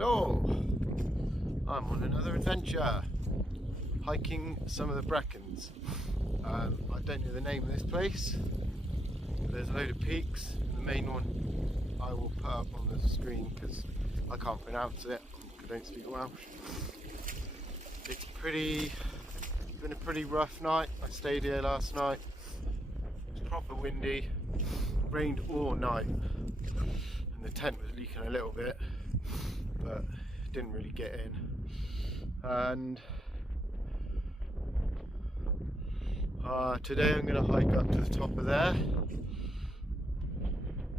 Hello, I'm on another adventure, hiking some of the brecons. I don't know the name of this place, but there's a load of peaks, and the main one I will put up on the screen because I can't pronounce it, I don't speak Welsh. It's been a pretty rough night. I stayed here last night, it was proper windy, rained all night, and the tent was leaking a little bit, but didn't really get in. And today I'm going to hike up to the top of there,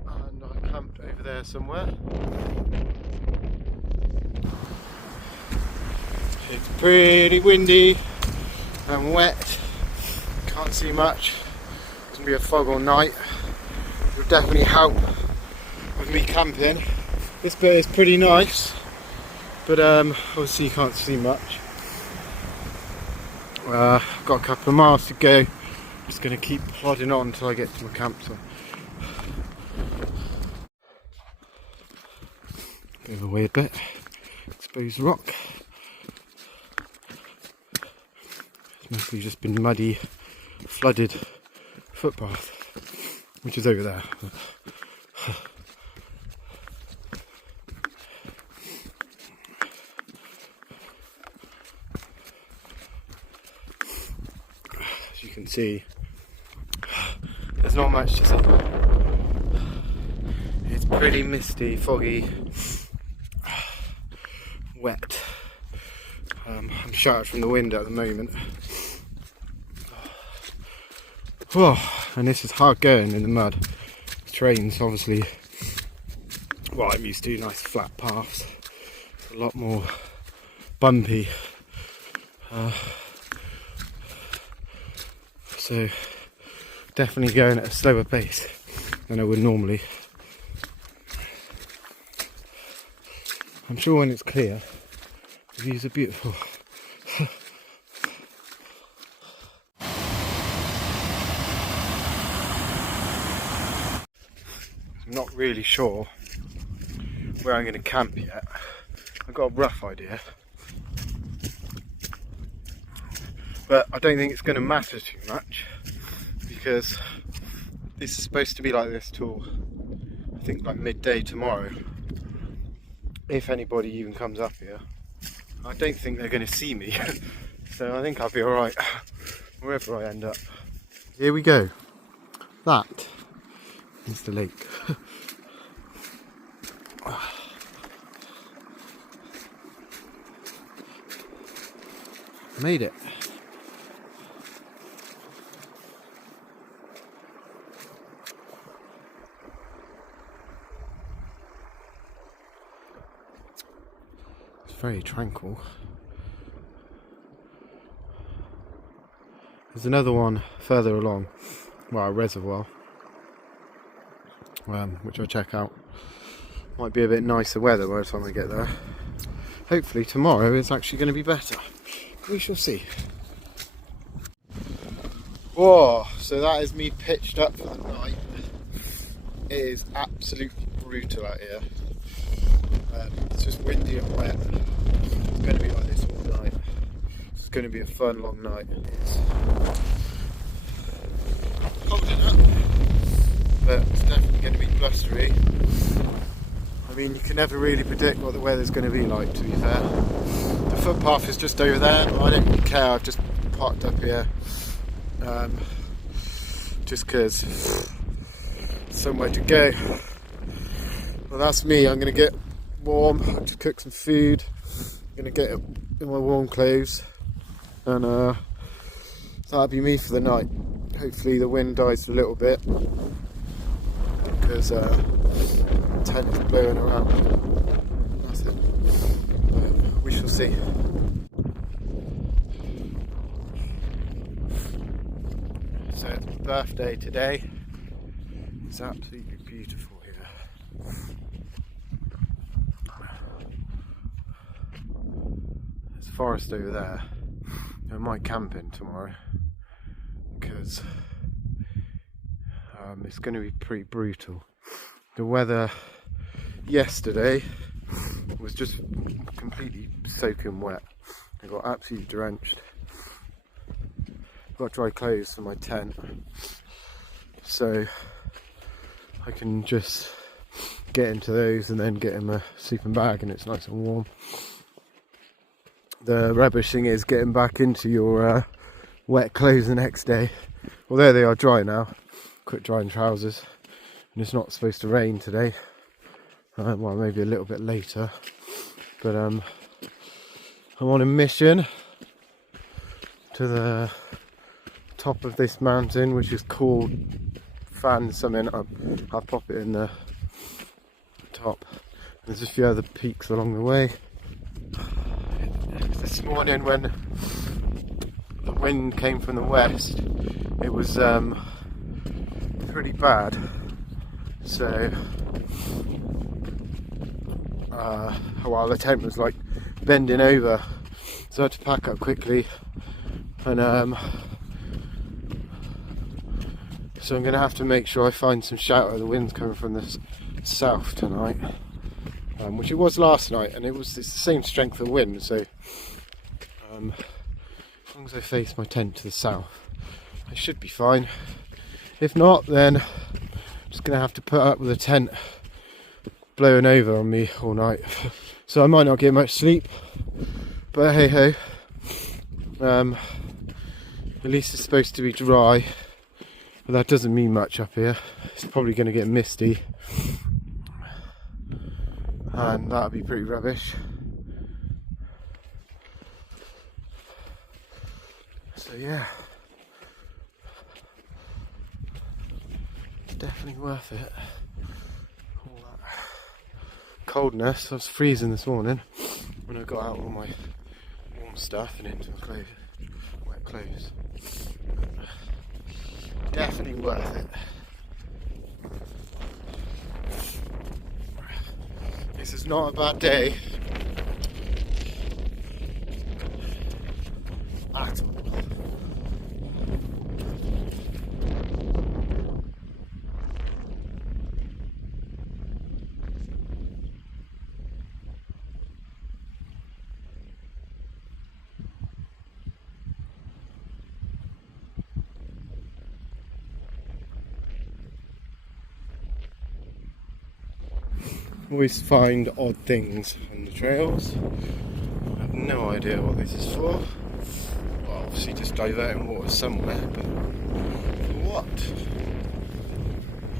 and I camped over there somewhere. It's pretty windy and wet, can't see much. It's going to be a fog all night. It'll definitely help with me camping. This bit is pretty nice, but obviously you can't see much. I've got a couple of miles to go. I'm just going to keep plodding on until I get to my campsite. Go away a bit, exposed rock. It's mostly just been muddy, flooded footpath, which is over there. As you can see, there's not much to see. It's pretty misty, foggy, wet. I'm sheltered from the wind at the moment. Oh, and this is hard going in the mud. The terrain's obviously what I'm used to, nice flat paths. A lot more bumpy. So definitely going at a slower pace than I would normally. I'm sure when it's clear, the views are beautiful. I'm not really sure where I'm going to camp yet. I've got a rough idea, but I don't think it's going to matter too much because this is supposed to be like this till I think like midday tomorrow, if anybody even comes up here. I don't think they're going to see me, so I think I'll be alright wherever I end up. Here we go. That is the lake. Made it. It's very tranquil. There's another one further along, well, a reservoir, which I'll check out. Might be a bit nicer weather by the time I get there. Hopefully tomorrow it's actually going to be better. We shall see. Whoa, so that is me pitched up for the night. It is absolutely brutal out here. It's just windy and wet. It's going to be like this all night. It's going to be a fun long night. It's holding up, but it's definitely going to be blustery. I mean, you can never really predict what the weather's going to be like, to be fair. The footpath is just over there, but I don't really care. I've just parked up here just because somewhere to go. Well, that's me. I'm going to get warm. I have to cook some food. I'm going to get in my warm clothes, and that'll be me for the night. Hopefully the wind dies a little bit because the tent is blowing around. That's it. We shall see. So it's my birthday today. It's absolutely beautiful here. There's forest over there. I might camp in tomorrow because it's going to be pretty brutal. The weather yesterday was just completely soaking wet. I got absolutely drenched. Got dry clothes for my tent, so I can just get into those and then get in my sleeping bag and it's nice and warm. The rubbish thing is getting back into your wet clothes the next day. Although they are dry now, quick drying trousers, and it's not supposed to rain today. Well, maybe a little bit later, but I'm on a mission to the top of this mountain, which is called Fan something. I'll pop it in the top. There's a few other peaks along the way. This morning when the wind came from the west, it was pretty bad, so while the tent was like bending over, so I had to pack up quickly, and so I'm going to have to make sure I find some shelter. The wind's coming from the south tonight, which it was last night, and it's the same strength of wind, so as long as I face my tent to the south, I should be fine. If not, then I'm just going to have to put up with a tent blowing over on me all night, so I might not get much sleep, but hey ho, at least it's supposed to be dry, but that doesn't mean much up here. It's probably going to get misty, and that'll be pretty rubbish. So yeah, it's definitely worth it. All that coldness. I was freezing this morning when I got out all my warm stuff and into my clothes, wet clothes. Definitely worth it. This is not a bad day at all. Always find odd things on the trails. I have no idea what this is for. Well, obviously just diverting water somewhere, but for what?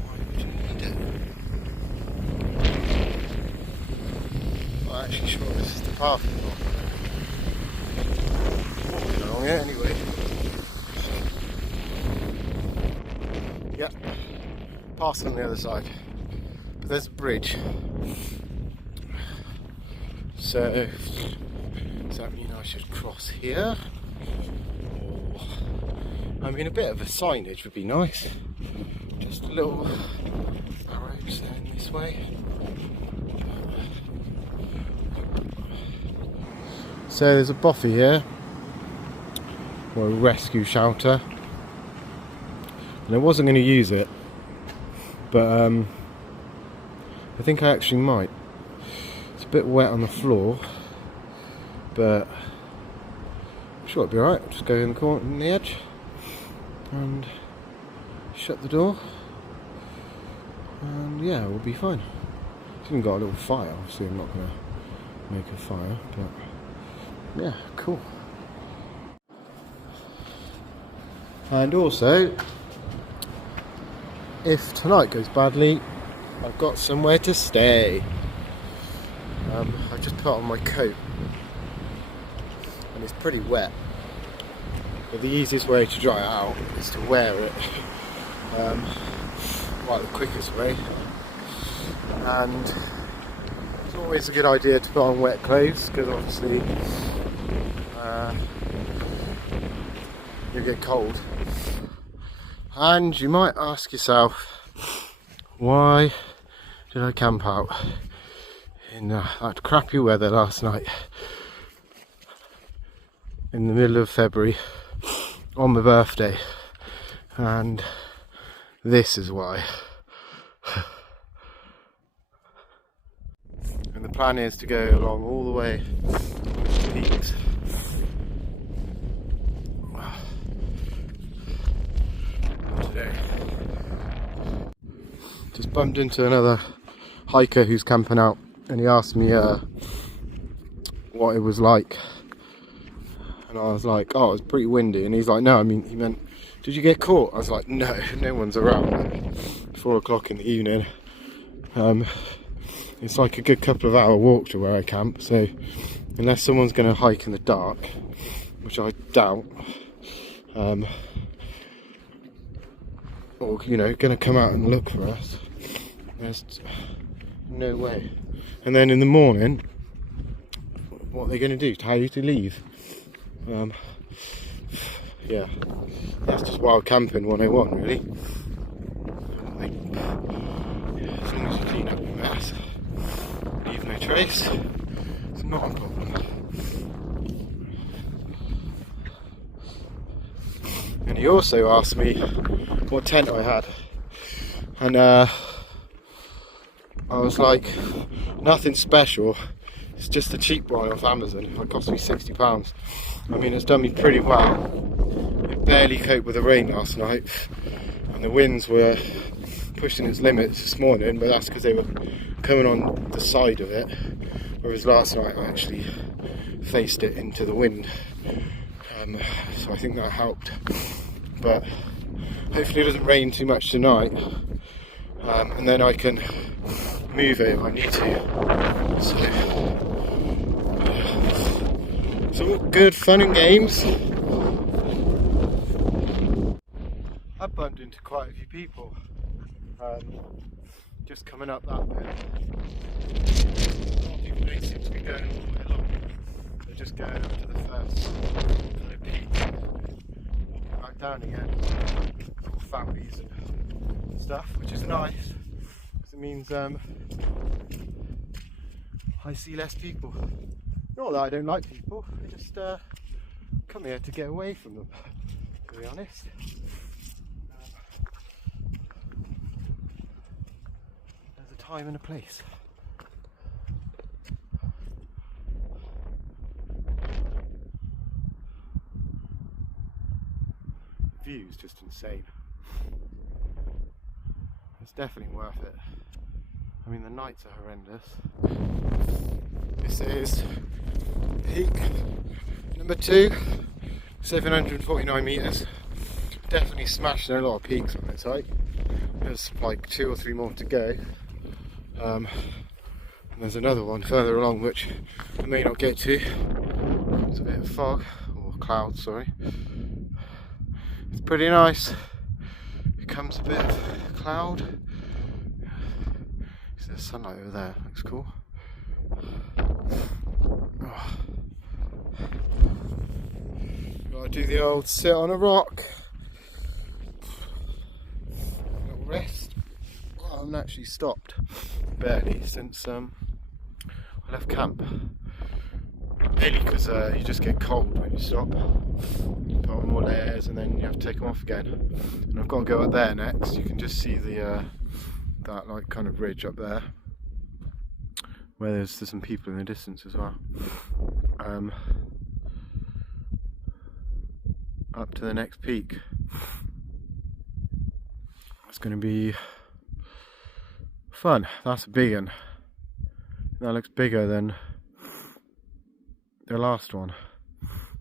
Why would you need it? I'm not actually sure this is the path or not. Walking along it anyway. Yep, past on the other side. But there's a bridge. So, does that mean I should cross here? Or, I mean, a bit of a signage would be nice. Just a little arrows going this way. So there's a boffy here, or a rescue shelter. And I wasn't going to use it, but I think I actually might. It's a bit wet on the floor, but I'm sure it'll be alright. I'll just go in the corner, in the edge, and shut the door, and yeah, we'll be fine. It's even got a little fire. Obviously I'm not going to make a fire, but yeah, cool. And also, if tonight goes badly, I've got somewhere to stay. I just put on my coat and it's pretty wet, but the easiest way to dry it out is to wear it, the quickest way, and it's always a good idea to put on wet clothes, because obviously you get cold. And you might ask yourself, why did I camp out in that crappy weather last night in the middle of February on my birthday? And this is why. And the plan is to go along all the way to the peaks. Today. Just bumped into another hiker who's camping out, and he asked me what it was like, and I was like, oh, it was pretty windy, and he's like, no, I mean, he meant, did you get caught? I was like, no, no one's around. 4 o'clock in the evening. It's like a good couple of hour walk to where I camp, so unless someone's going to hike in the dark, which I doubt, or you know, going to come out and look for us, there's no way. And then in the morning, what are they going to do? Tell you to leave? Yeah, that's just wild camping 101, really. As long as you clean up your mess, leave no trace, it's not a problem. And he also asked me what tent I had, and I was like, nothing special, it's just a cheap one off Amazon. It cost me £60. I mean, it's done me pretty well. It barely coped with the rain last night, and the winds were pushing its limits this morning, but that's because they were coming on the side of it, whereas last night I actually faced it into the wind, so I think that helped. But hopefully it doesn't rain too much tonight, and then I can move it if I need to. So it's all good fun and games. I bumped into quite a few people just coming up that bit. A lot of people don't seem to be going all the way along. They're just going up to the first kind of peak, walking back down again. All families and stuff, which is nice because it means I see less people. Not that I don't like people, I just come here to get away from them, to be honest. There's a time and a place. The view's just insane. It's definitely worth it. I mean, the nights are horrendous. This is peak number 2, 749 metres. Definitely smashing a lot of peaks on this hike. There's like 2 or 3 more to go. And there's another one further along which I may not get to. It's a bit of fog, or cloud, sorry. It's pretty nice. It comes a bit of cloud. There's sunlight over there, looks cool. Oh. Gotta do the old sit on a rock. A little rest. Well, I haven't actually stopped, barely, since I left camp. Mainly because you just get cold when you stop. You put on more layers and then you have to take them off again. And I've got to go up there next. You can just see the that like kind of ridge up there, where there's some people in the distance as well. Up to the next peak. It's going to be fun. That's a big one. That looks bigger than the last one.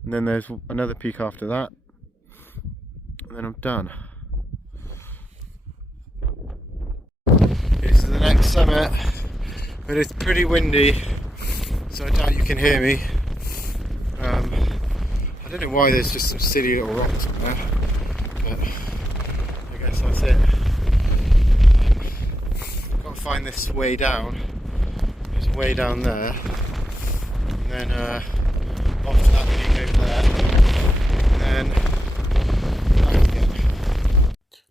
And then there's another peak after that, and then I'm done. This is the next summit, but it's pretty windy, so I doubt you can hear me. I don't know why there's just some silly little rocks on there, but I guess that's it. Got to find this way down. There's a way down there, and then off to that peak over there, and then back again.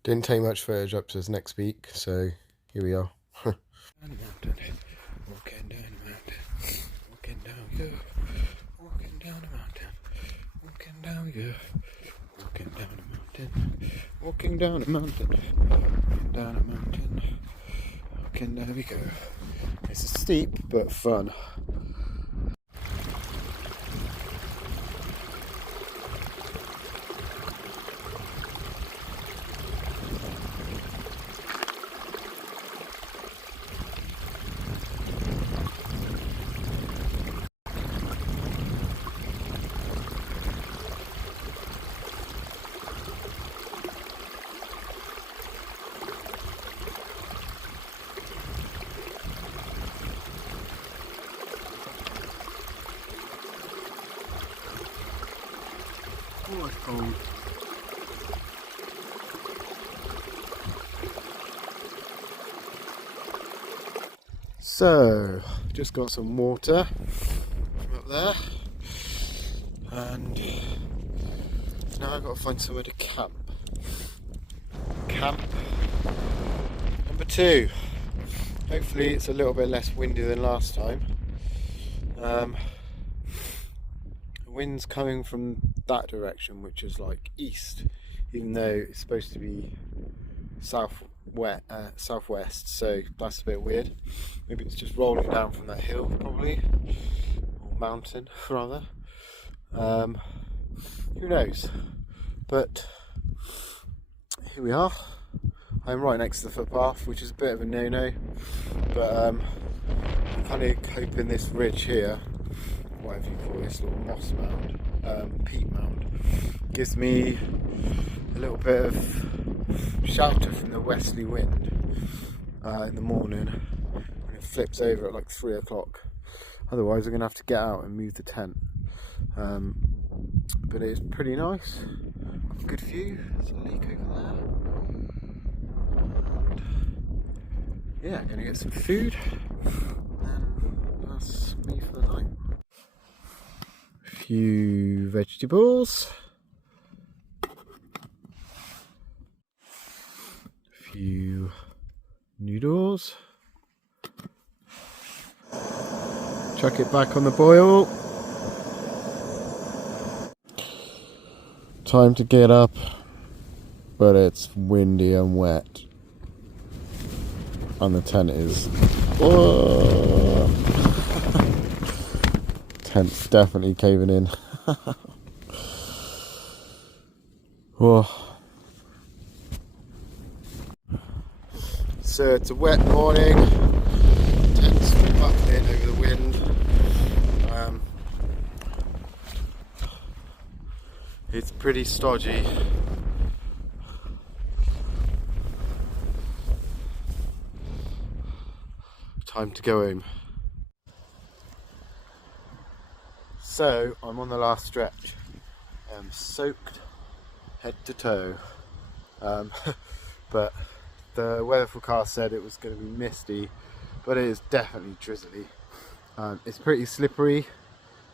Didn't take much footage up to this next peak, so here we are. Down the mountain, walking down the mountain, walking down, go, walking down the mountain, walking down, go, walking down the mountain, walking down the mountain, walking down the mountain, walking down we go, It's steep but fun. Oh, it's cold. So, just got some water from up there, and now I've got to find somewhere to camp. Camp number 2. Hopefully it's a little bit less windy than last time. The wind's coming from that direction, which is like east, even though it's supposed to be southwest, so that's a bit weird. Maybe it's just rolling down from that hill, probably, or mountain rather. Who knows? But here we are. I'm right next to the footpath, which is a bit of a no-no, but I'm kind of hoping this ridge here, whatever you call this little moss mound, peat mound, gives me a little bit of shelter from the westerly wind in the morning when it flips over at like 3 o'clock. Otherwise I'm going to have to get out and move the tent. But it's pretty nice. Good view. There's a lake over there. And yeah, going to get some food. And that's me for the night. A few vegetables. Few noodles. Chuck it back on the boil. Time to get up, but it's windy and wet, and the tent is tent's definitely caving in. Whoa. So it's a wet morning, tent's buckling over the wind. It's pretty stodgy. Time to go home. So I'm on the last stretch. I'm soaked head to toe. But the weather forecast said it was going to be misty, but it is definitely drizzly. It's pretty slippery.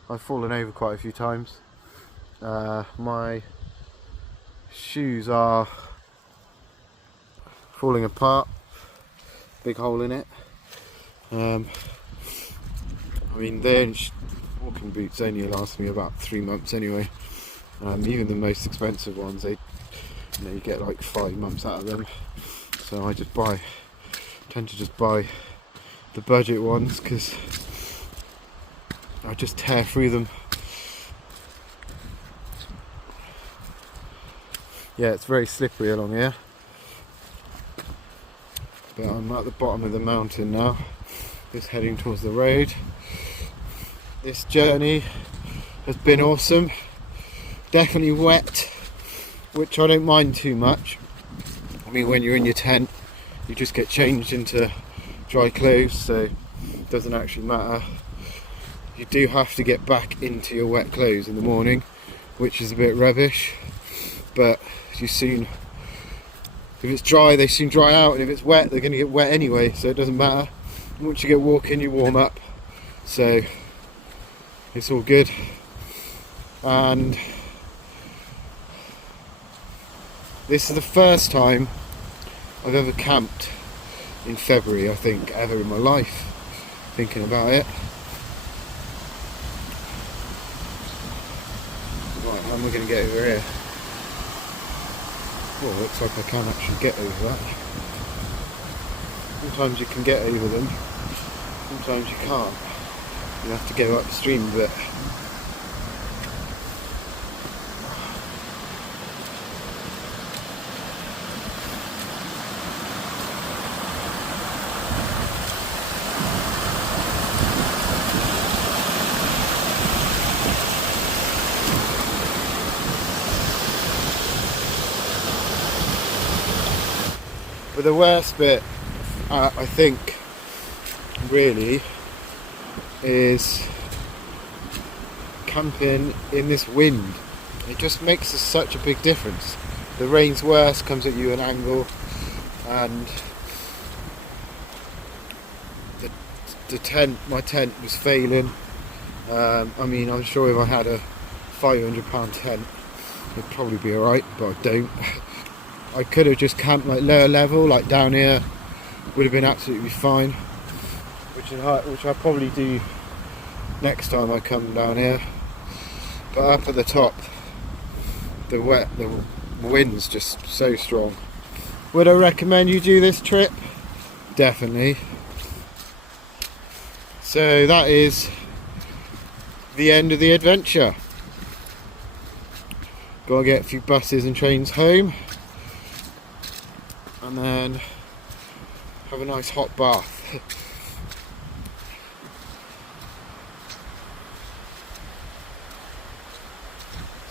I've fallen over quite a few times. My shoes are falling apart. Big hole in it. I mean, walking boots only last me about 3 months anyway. Even the most expensive ones, you get like 5 months out of them. So I tend to just buy the budget ones because I just tear through them. Yeah, it's very slippery along here. But I'm at the bottom of the mountain now, just heading towards the road. This journey has been awesome. Definitely wet, which I don't mind too much. I mean, when you're in your tent, you just get changed into dry clothes, so it doesn't actually matter. You do have to get back into your wet clothes in the morning, which is a bit rubbish, but if it's dry, they soon dry out, and if it's wet, they're going to get wet anyway, so it doesn't matter. Once you get walking, you warm up, so it's all good. And this is the first time I've ever camped in February, I think, ever in my life, thinking about it. Right, how am I going to get over here? Well, looks like I can actually get over that. Sometimes you can get over them. sometimes you can't. You have to go upstream a bit. But the worst bit, I think, really, is camping in this wind. It just makes such a big difference. The rain's worse, comes at you at an angle, and my tent was failing. I mean, I'm sure if I had a £500 tent, it'd probably be alright, but I don't. I could have just camped like lower level, like down here, would have been absolutely fine, which I'll probably do next time I come down here. But up at the top, the wind's just so strong. Would I recommend you do this trip? Definitely. So that is the end of the adventure. Gotta get a few buses and trains home, and then have a nice hot bath.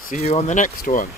See you on the next one.